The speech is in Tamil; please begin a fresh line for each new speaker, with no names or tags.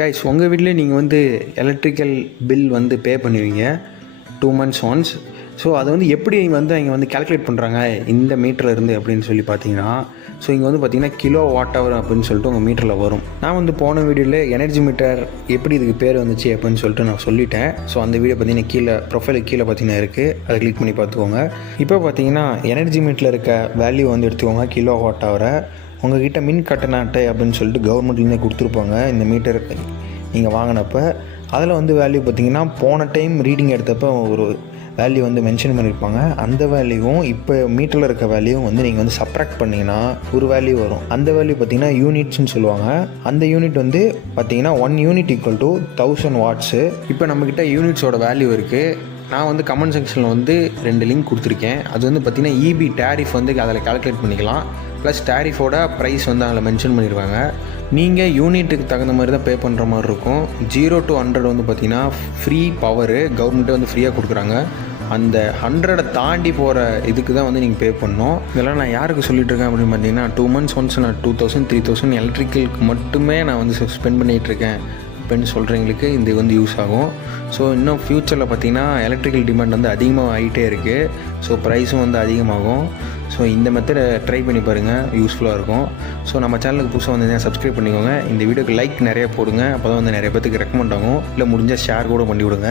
கைஸ் உங்கள் வீட்டிலே நீங்கள் வந்து எலக்ட்ரிக்கல் பில் வந்து பே பண்ணுவீங்க டூ மந்த்ஸ் ஒன்ஸ் ஸோ அதை வந்து எப்படி வந்து இங்கே வந்து கால்குலேட் பண்ணுறாங்க இந்த மீட்டரில் இருந்து அப்படின்னு சொல்லி பார்த்தீங்கன்னா ஸோ இங்கே வந்து பார்த்தீங்கன்னா கிலோ வாட் ஹவர் அப்படின்னு சொல்லிட்டு உங்கள் மீட்டரில் வரும். நான் வந்து போன வீடியோவில் எனர்ஜி மீட்டர் எப்படி இதுக்கு பேர் வந்துச்சு அப்படின்னு சொல்லிட்டு நான் சொல்லிட்டேன். ஸோ அந்த வீடியோ பார்த்தீங்கன்னா கீழே ப்ரொஃபைலுக்கு கீழே பார்த்தீங்கன்னா இருக்குது அதை கிளிக் பண்ணி பார்த்துக்கோங்க. இப்போ பார்த்தீங்கன்னா எனர்ஜி மீட்டரில் இருக்க வேல்யூ வந்து எடுத்துக்கோங்க கிலோ வாட் ஹவரை உங்ககிட்ட மின் கட்டண அட்டை அப்படின்னு சொல்லிட்டு கவர்மெண்ட்லேருந்தே கொடுத்துருப்பாங்க. இந்த மீட்டர் நீங்கள் வாங்கினப்ப அதில் வந்து வேல்யூ பார்த்தீங்கன்னா போன டைம் ரீடிங் எடுத்தப்போ ஒரு வேல்யூ வந்து மென்ஷன் பண்ணியிருப்பாங்க அந்த வேல்யூவும் இப்போ மீட்டரில் இருக்க வேல்யூவும் வந்து நீங்கள் வந்து சப்ராக்ட் பண்ணிங்கன்னா ஒரு வேல்யூ வரும். அந்த வேல்யூ பார்த்தீங்கன்னா யூனிட்ஸ்னு சொல்லுவாங்க. அந்த யூனிட் வந்து பார்த்தீங்கன்னா one unit equal to thousand watts இப்போ நம்மக்கிட்ட யூனிட்ஸோட வேல்யூ இருக்குது நான் வந்து கமெண்ட் செக்ஷனில் வந்து ரெண்டு லிங்க் கொடுத்துருக்கேன். அது வந்து பார்த்திங்கன்னா இபி டேரிஃப் வந்து அதில் கால்குலேட் பண்ணிக்கலாம். ப்ளஸ் டேரிஃபோட ப்ரைஸ் வந்து அதில் மென்ஷன் பண்ணிடுவாங்க நீங்கள் யூனிட்டுக்கு தகுந்த மாதிரி தான் பே பண்ணுற மாதிரி இருக்கும். ஜீரோ டு ஹண்ட்ரட் வந்து பார்த்திங்கன்னா ஃப்ரீ பவரு கவர்மெண்ட்டே வந்து ஃப்ரீயாக கொடுக்குறாங்க. அந்த ஹண்ட்ரடை தாண்டி போகிற இதுக்கு தான் வந்து நீங்கள் பே பண்ணணும். இதெல்லாம் நான் யாருக்கு சொல்லிட்டு இருக்கேன் அப்படின்னு பார்த்தீங்கன்னா டூ மந்த்ஸ் ஒன்ஸ் நான் டூ தௌசண்ட் த்ரீ தௌசண்ட் எலக்ட்ரிக்கலுக்கு மட்டுமே நான் வந்து ஸ்பெண்ட் பண்ணிகிட்ருக்கேன் அப்படின்னு சொல்கிறவங்களுக்கு இது வந்து யூஸ் ஆகும். ஸோ இன்னும் ஃப்யூச்சரில் பார்த்தீங்கன்னா எலக்ட்ரிக்கல் டிமாண்ட் வந்து அதிகமாக ஆகிட்டே இருக்குது ஸோ ப்ரைஸும் வந்து அதிகமாகும். ஸோ இந்த மெத்தடை ட்ரை பண்ணி பாருங்கள் யூஸ்ஃபுல்லாக இருக்கும். ஸோ நம்ம சேனலுக்கு புதுசாக வந்து சப்ஸ்கிரைப் பண்ணிக்கோங்க. இந்த வீடியோக்கு லைக் நிறைய போடுங்க. அப்போ தான் வந்து நிறைய பேத்துக்கு ரெக்கமெண்ட் ஆகும். இல்லை முடிஞ்சால் ஷேர் கூட பண்ணி விடுங்க.